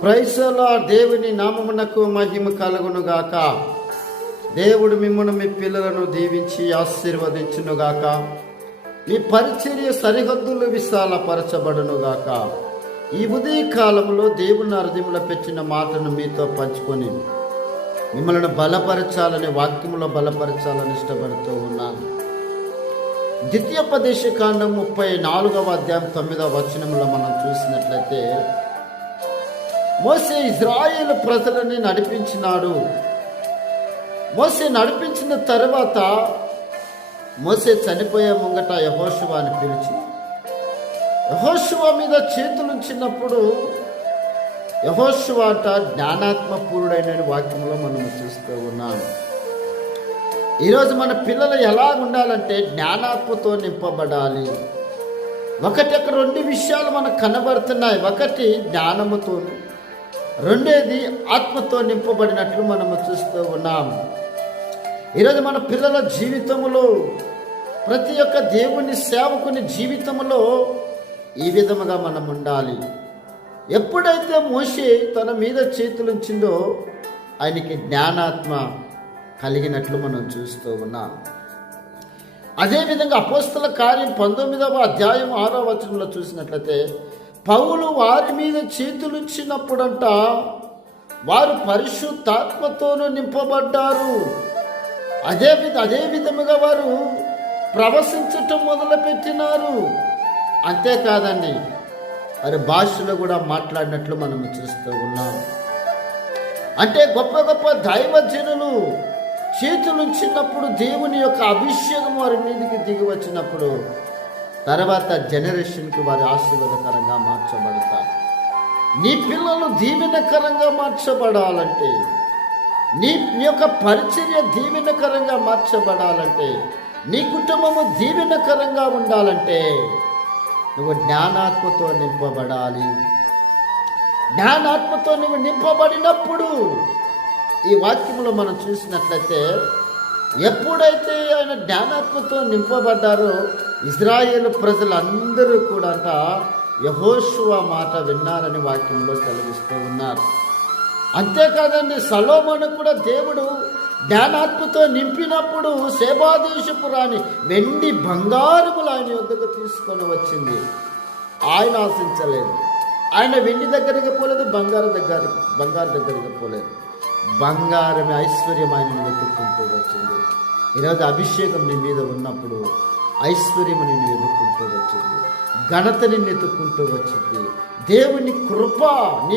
Praise the lord. దేవుని నామమునకు మహిమ కలుగునుగాక. దేవుడు మిమ్మల్ని మీ పిల్లలను దీవించి ఆశీర్వదించునుగాక. మీ పరిచర్య సరిహద్దులు విశాలపరచబడునుగాక. ఈ ఉదయ కాలంలో దేవుని హృదయంలో పెట్టిన మాటను మీతో పంచుకొని మిమ్మల్ని బలపరచాలని, వాక్యములో బలపరచాలని ఇష్టపడుతూ ఉన్నాను. ద్వితీయోపదేశకాండం 34వ అధ్యాయం 9వ వచనంలో మనం చూసినట్లయితే, మోసే ఇజ్రాయేలు ప్రజలని నడిపించినాడు. మోసే నడిపించిన తర్వాత మోసే చనిపోయే ముంగట యెహోషువని పిలిచి యెహోషువ మీద చేతులుంచినప్పుడు యెహోషువ అంట జ్ఞానాత్మపూర్ణుడైన వాక్యంలో మనం చూస్తూ ఉన్నాం. ఈరోజు మన పిల్లలు ఎలా ఉండాలంటే జ్ఞానాత్మతో నింపబడాలి. అక్కడ రెండు విషయాలు మనకు కనబడుతున్నాయి. ఒకటి జ్ఞానముతో, రెండేది ఆత్మతో నింపబడినట్లు మనము చూస్తూ ఉన్నాం. ఈరోజు మన పిల్లల జీవితంలో, ప్రతి ఒక్క దేవుని సేవకుని జీవితంలో ఈ విధముగా మనం ఉండాలి. ఎప్పుడైతే మోషే తన మీద చేతులుంచిందో ఆయనకి జ్ఞానాత్మ కలిగినట్లు మనం చూస్తూ ఉన్నాం. అదేవిధంగా అపోస్తల కార్యం 19వ అధ్యాయం 6వ వచనంలో చూసినట్లయితే, పౌలు వారి మీద చేతులుంచినప్పుడంట వారు పరిశుద్ధాత్మతోనూ నింపబడ్డారు. అదే విధముగా వారు ప్రవశించటం మొదలుపెట్టినారు. అంతేకాదండి, వారి భాషలో కూడా మాట్లాడినట్లు మనం చూస్తూ ఉన్నాం. అంటే గొప్ప గొప్ప దైవజనులు చేతులుంచినప్పుడు దేవుని యొక్క అభిషేకం వారి మీదకి దిగి వచ్చినప్పుడు తర్వాత జనరేషన్కి వారి ఆశీర్వాదకరంగా మార్చబడతారు. నీ పిల్లలు దీవెనకరంగా మార్చబడాలంటే, నీ యొక్క పరిచర్య దీవెనకరంగా మార్చబడాలంటే, నీ కుటుంబము దీవెనకరంగా ఉండాలంటే నువ్వు జ్ఞానాత్మతో నింపబడాలి. జ్ఞానాత్మతో నువ్వు నింపబడినప్పుడు, ఈ వాక్యంలో మనం చూసినట్లయితే, ఎప్పుడైతే ఆయన జ్ఞానాత్మతో నింపబడ్డారో ఇజ్రాయేలు ప్రజలందరూ కూడా యెహోషువ మాట విన్నారని వాక్యంలో సెలవిస్తూ ఉన్నారు. అంతేకాదండి, సొలొమోను కూడా దేవుడు జ్ఞానాత్మతో నింపినప్పుడు సేబాదేశపు రాణి వెండి బంగారములు ఆయన యొద్దకు తీసుకొని వచ్చింది. ఆయన ఆశించలేదు. ఆయన వెండి దగ్గరికి పోలేదు, బంగారు దగ్గరికి పోలేదు. బంగారమే ఐశ్వర్యం ఆయనను వెతుక్కుంటూ వచ్చింది. ఈరోజు అభిషేకం నీ మీద ఉన్నప్పుడు ఐశ్వర్యం నిన్ను వెతుక్కుంటూ వచ్చింది, ఘనత నిన్ను వెతుక్కుంటూ వచ్చింది. దేవుని కృప నీ